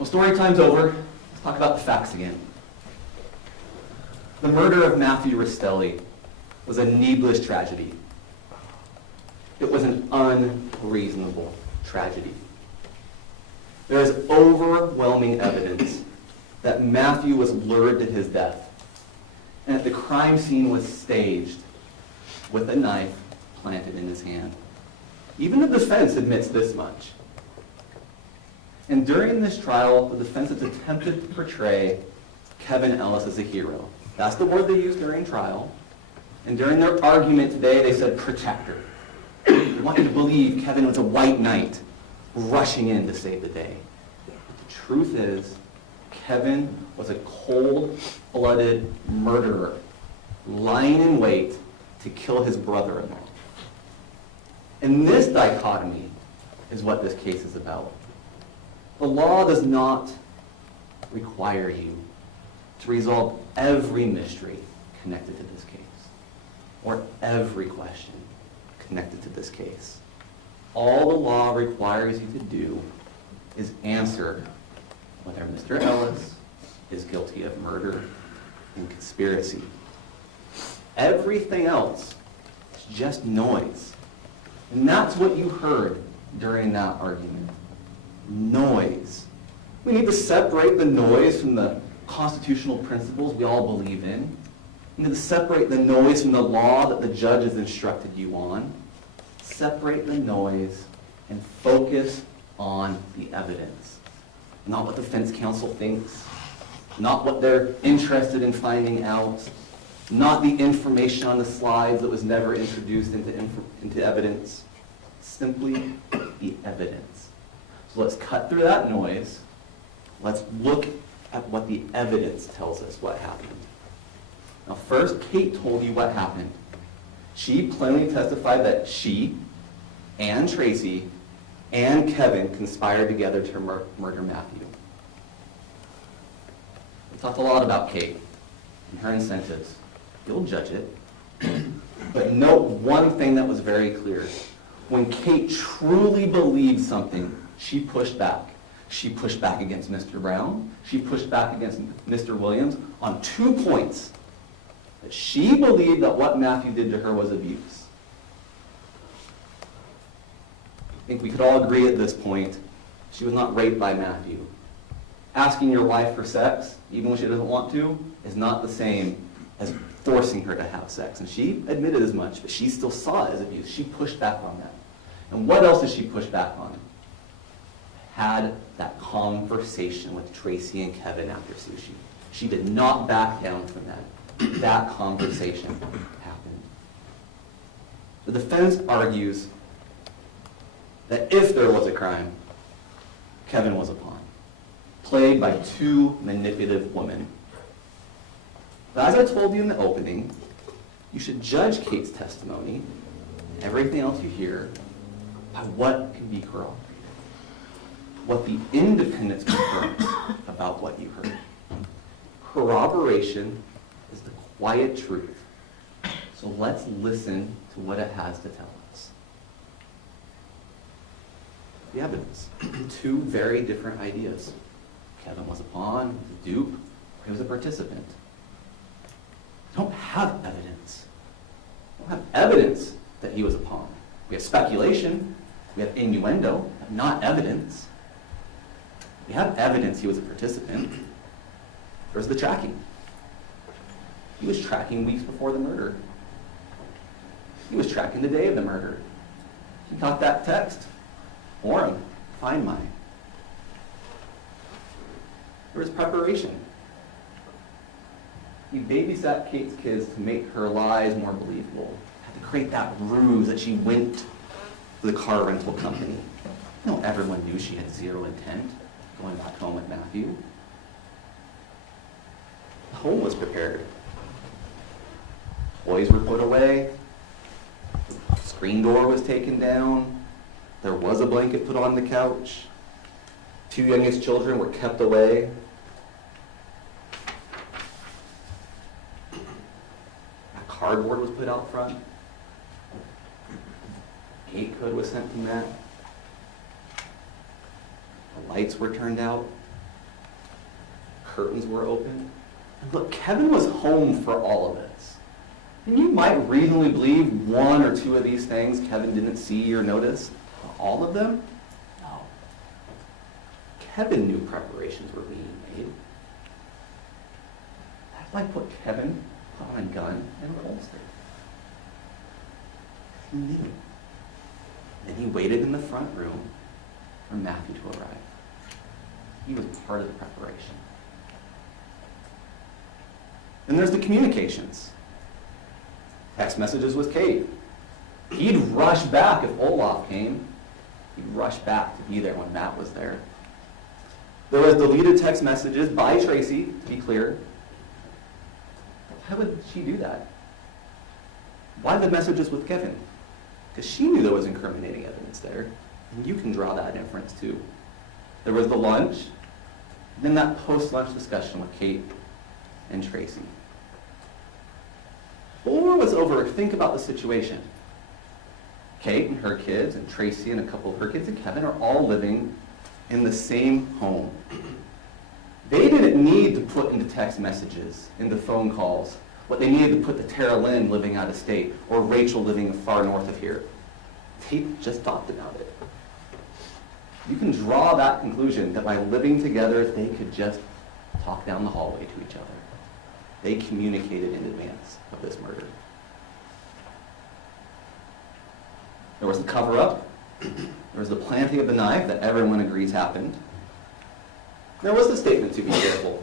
Well, story time's over. Let's talk about the facts again. The murder of Matthew Restelli was a needless tragedy. It was an unreasonable tragedy. There is overwhelming evidence that Matthew was lured to his death, and that the crime scene was staged with a knife planted in his hand. Even the defense admits this much. And during this trial, the defense has attempted to portray Kevin Ellis as a hero. That's the word they used during trial. And during their argument today, they said protector. They wanted to believe Kevin was a white knight rushing in to save the day. But the truth is, Kevin was a cold-blooded murderer lying in wait to kill his brother-in-law. And this dichotomy is what this case is about. The law does not require you to resolve every mystery connected to this case, or every question connected to this case. All the law requires you to do is answer whether Mr. Ellis is guilty of murder and conspiracy. Everything else is just noise. And that's what you heard during that argument. Noise. We need to separate the noise from the constitutional principles we all believe in. We need to separate the noise from the law that the judge has instructed you on. Separate the noise and focus on the evidence. Not what the defense counsel thinks, not what they're interested in finding out, not the information on the slides that was never introduced into evidence. Simply the evidence. So let's cut through that noise. Let's look at what the evidence tells us what happened. Now first, Kate told you what happened. She plainly testified that she and Tracy and Kevin conspired together to murder Matthew. We talked a lot about Kate and her incentives. You'll judge it. But note one thing that was very clear. When Kate truly believed something, she pushed back. She pushed back against Mr. Brown. She pushed back against Mr. Williams on 2 points. That she believed that what Matthew did to her was abuse. I think we could all agree at this point, she was not raped by Matthew. Asking your wife for sex, even when she doesn't want to, is not the same as forcing her to have sex. And she admitted as much, but she still saw it as abuse. She pushed back on that. And what else did she push back on? Had that conversation with Tracy and Kevin after sushi. She did not back down from that. That conversation happened. The defense argues that if there was a crime, Kevin was a pawn, played by 2 manipulative women. But as I told you in the opening, you should judge Kate's testimony, and everything else you hear, by what can be corroborated, what the independence confirms about what you heard. Corroboration is the quiet truth. So let's listen to what it has to tell us. The evidence. 2 very different ideas. Kevin was a pawn, a dupe, or he was a participant. We don't have evidence. We don't have evidence that he was a pawn. We have speculation. We have innuendo, not evidence. We have evidence he was a participant. There's the tracking. He was tracking weeks before the murder. He was tracking the day of the murder. He got that text. Orem, find mine. There was preparation. He babysat Kate's kids to make her lies more believable. Had to create that ruse that she went to the car rental company. No, everyone knew she had 0 intent going back home with Matthew. The home was prepared. Toys were put away. The screen door was taken down. There was a blanket put on the couch. 2 youngest children were kept away. A cardboard was put out front. Gate code was sent to Matt. The lights were turned out. curtains were open. And look, Kevin was home for all of this. And you might reasonably believe one or two of these things Kevin didn't see or notice. All of them? No. Kevin knew preparations were being made. That's like what Kevin put on a gun and holster. He knew. And he waited in the front room for Matthew to arrive. He was part of the preparation. Then there's the communications. Text messages with Kate. He'd rush back if Olaf came. He'd rush back to be there when Matt was there. There was deleted text messages by Tracy, to be clear. Why would she do that? Why the messages with Kevin? Because she knew there was incriminating evidence there. And you can draw that inference too. There was the lunch, then that post-lunch discussion with Kate and Tracy. Before it was over, think about the situation. Kate and her kids, and Tracy and a couple of her kids, and Kevin are all living in the same home. They didn't need to put into text messages, into phone calls, what they needed to put to Tara Lynn living out of state, or Rachel living far north of here. They just talked about it. You can draw that conclusion that by living together, they could just talk down the hallway to each other. They communicated in advance of this murder. There was the cover-up. There was the planting of the knife that everyone agrees happened. There was the statement to be careful.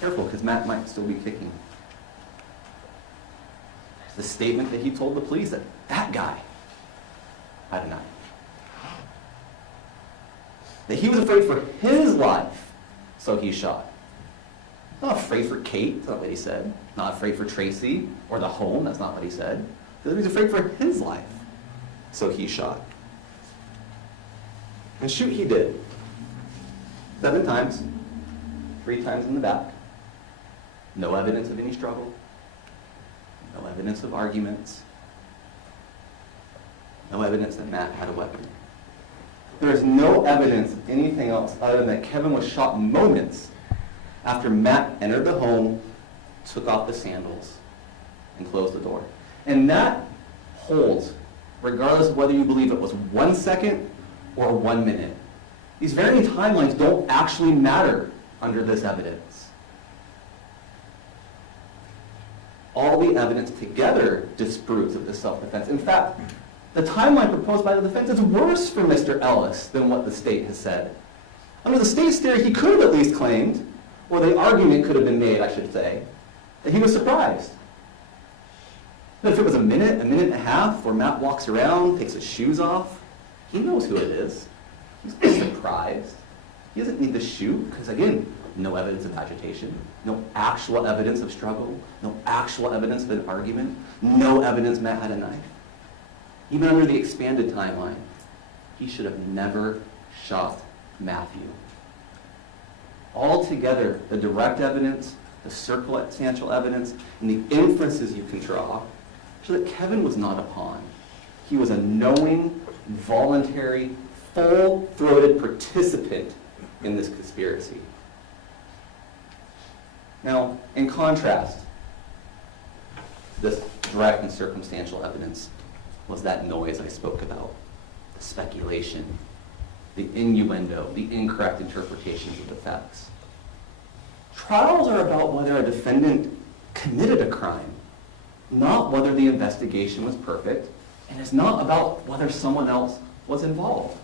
Careful, because Matt might still be kicking. There's the statement that he told the police that that guy had a knife. That he was afraid for his life, so he shot. Not afraid for Kate, that's not what he said. Not afraid for Tracy or the home, that's not what he said. He was afraid for his life, so he shot. And shoot he did. 7 times, 3 times in the back. No evidence of any struggle. No evidence of arguments. No evidence that Matt had a weapon. There is no evidence of anything else other than that Kevin was shot moments after Matt entered the home, took off the sandals, and closed the door. And that holds, regardless of whether you believe it was 1 second or 1 minute. These varying timelines don't actually matter under this evidence. All the evidence together disproves of this self-defense. In fact, the timeline proposed by the defense is worse for Mr. Ellis than what the state has said. Under the state's theory, he could have at least claimed, or the argument could have been made, I should say, that he was surprised. But if it was a minute and a half, where Matt walks around, takes his shoes off, he knows who it is. He's not surprised. He doesn't need to shoot, because again, no evidence of agitation, no actual evidence of struggle, no actual evidence of an argument, no evidence Matt had a knife. Even under the expanded timeline, he should have never shot Matthew. Altogether, the direct evidence, the circumstantial evidence, and the inferences you can draw show that Kevin was not a pawn. He was a knowing, voluntary, full-throated participant in this conspiracy. Now, in contrast, this direct and circumstantial evidence was that noise I spoke about, the speculation, the innuendo, the incorrect interpretations of the facts. Trials are about whether a defendant committed a crime, not whether the investigation was perfect, and it's not about whether someone else was involved.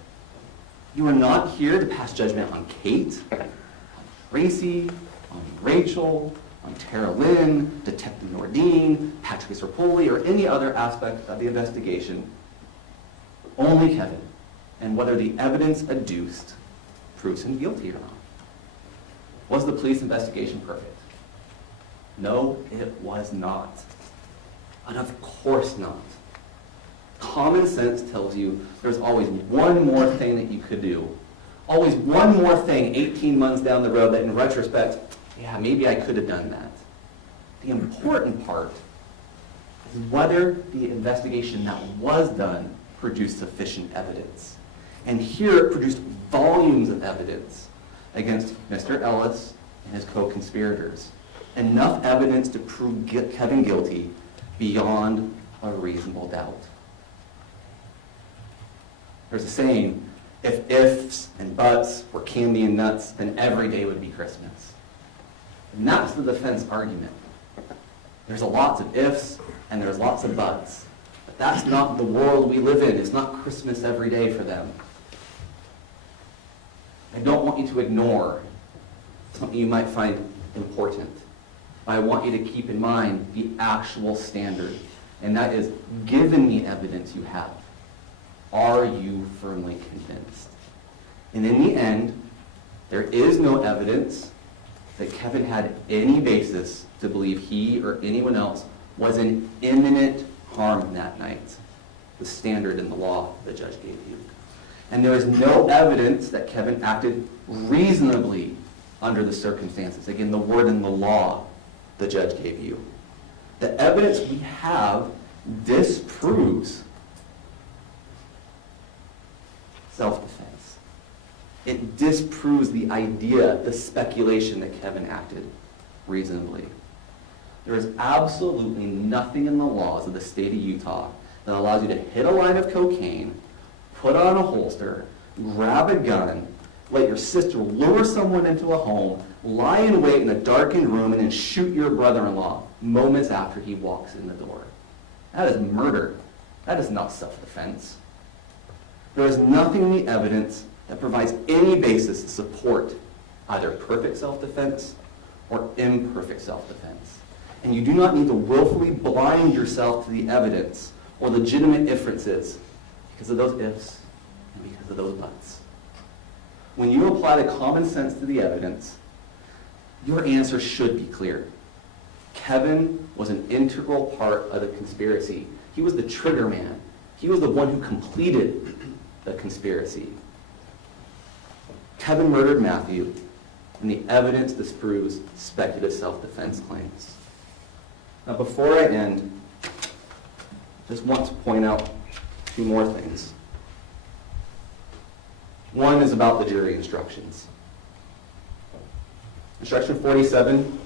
You are not here to pass judgment on Kate, on Tracy, on Rachel, on Tara Lynn, Detective Nordine, Patrick Rapoli, or any other aspect of the investigation. Only Kevin, and whether the evidence adduced proves him guilty or not. Was the police investigation perfect? No, it was not. But of course not. Common sense tells you there's always one more thing that you could do. Always one more thing 18 months down the road that in retrospect, yeah, maybe I could have done that. The important part is whether the investigation that was done produced sufficient evidence. And here it produced volumes of evidence against Mr. Ellis, and his co-conspirators. Enough evidence to prove Kevin guilty beyond a reasonable doubt. There's a saying, if ifs and buts were candy and nuts, then every day would be Christmas. And that's the defense argument. There's lots of ifs and there's lots of buts. But that's not the world we live in. It's not Christmas every day for them. I don't want you to ignore something you might find important. I want you to keep in mind the actual standard. And that is, given the evidence you have, are you firmly convinced? And in the end, there is no evidence that Kevin had any basis to believe he or anyone else was in imminent harm that night. The standard in the law the judge gave you. And there is no evidence that Kevin acted reasonably under the circumstances. Again, the word in the law the judge gave you. The evidence we have disproves self-defense. It disproves the idea, the speculation that Kevin acted reasonably. There is absolutely nothing in the laws of the state of Utah that allows you to hit a line of cocaine, put on a holster, grab a gun, let your sister lure someone into a home, lie in wait in a darkened room, and then shoot your brother-in-law moments after he walks in the door. That is murder. That is not self-defense. There is nothing in the evidence that provides any basis to support either perfect self-defense or imperfect self-defense. And you do not need to willfully blind yourself to the evidence or legitimate inferences because of those ifs and because of those buts. When you apply the common sense to the evidence, your answer should be clear. Kevin was an integral part of the conspiracy. He was the trigger man. He was the one who completed the conspiracy. Kevin murdered Matthew, and the evidence disproves speculative self-defense claims. Now, before I end, I just want to point out two more things. One is about the jury instructions. Instruction 47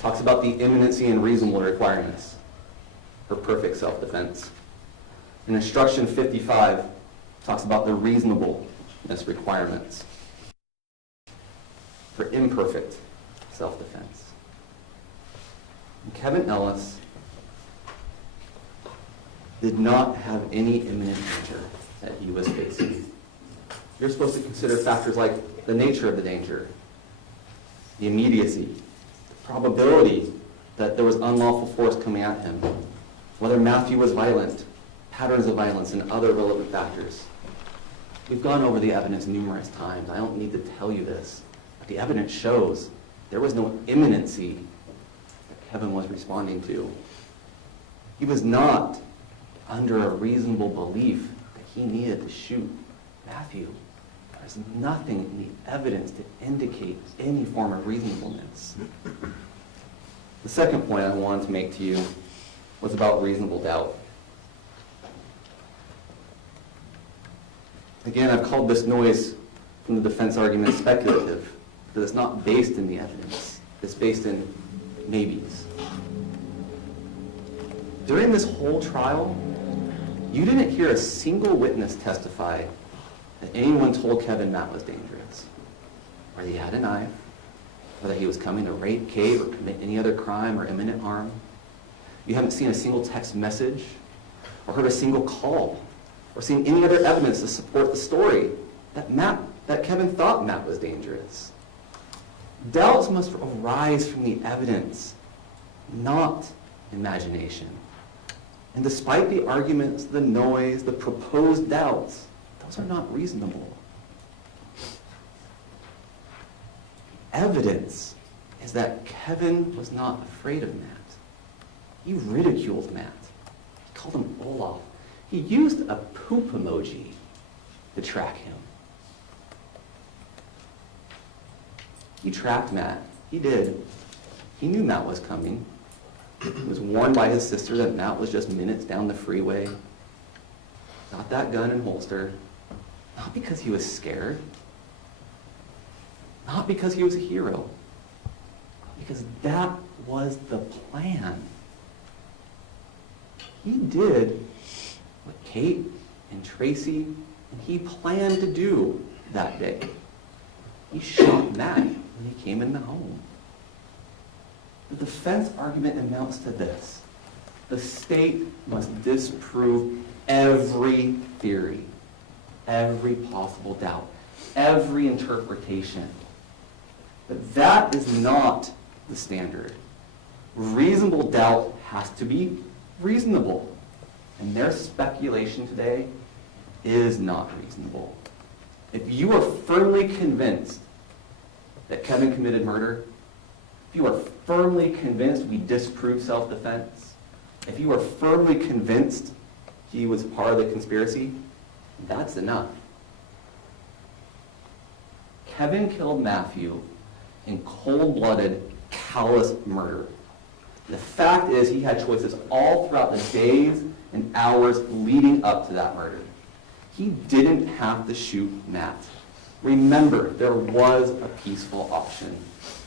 talks about the imminency and reasonable requirements for perfect self-defense. And instruction 55 talks about the reasonableness requirements for imperfect self-defense. And Kevin Ellis did not have any imminent danger that he was facing. You're supposed to consider factors like the nature of the danger, the immediacy, the probability that there was unlawful force coming at him, whether Matthew was violent, patterns of violence, and other relevant factors. We've gone over the evidence numerous times. I don't need to tell you this. But the evidence shows there was no imminency that Kevin was responding to. He was not under a reasonable belief that he needed to shoot Matthew. There's nothing in the evidence to indicate any form of reasonableness. The second point I wanted to make to you was about reasonable doubt. Again, I've called this noise from the defense argument speculative because it's not based in the evidence. It's based in maybes. During this whole trial, you didn't hear a single witness testify that anyone told Kevin Matt was dangerous, or that he had a knife, or that he was coming to rape Kate or commit any other crime or imminent harm. You haven't seen a single text message or heard a single call or seen any other evidence to support the story that Kevin thought Matt was dangerous. Doubts must arise from the evidence, not imagination. And despite the arguments, the noise, the proposed doubts, those are not reasonable. Evidence is that Kevin was not afraid of Matt. He ridiculed Matt. He called him Olaf. He used a poop emoji to track him. He tracked Matt. He did. He knew Matt was coming. He was warned by his sister that Matt was just minutes down the freeway. Got that gun and holster. Not because he was scared. Not because he was a hero. Because that was the plan. He did what Kate and Tracy and he planned to do that day. He shot Matt when he came in the home. The defense argument amounts to this. The state must disprove every theory, every possible doubt, every interpretation. But that is not the standard. Reasonable doubt has to be reasonable. And their speculation today is not reasonable. If you are firmly convinced that Kevin committed murder, if you are firmly convinced we disprove self-defense, if you are firmly convinced he was part of the conspiracy, that's enough. Kevin killed Matthew in cold-blooded, callous murder. The fact is he had choices all throughout the days and hours leading up to that murder. He didn't have to shoot Matt. Remember, there was a peaceful option.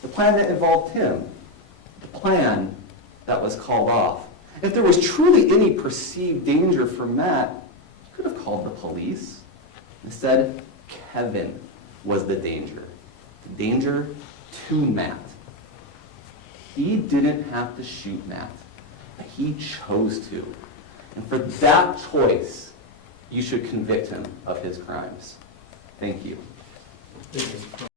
The plan that involved him. The plan that was called off. If there was truly any perceived danger for Matt, he could have called the police. Instead, Kevin was the danger. The danger to Matt. He didn't have to shoot Matt, but he chose to. And for that choice, you should convict him of his crimes. Thank you. Thank you.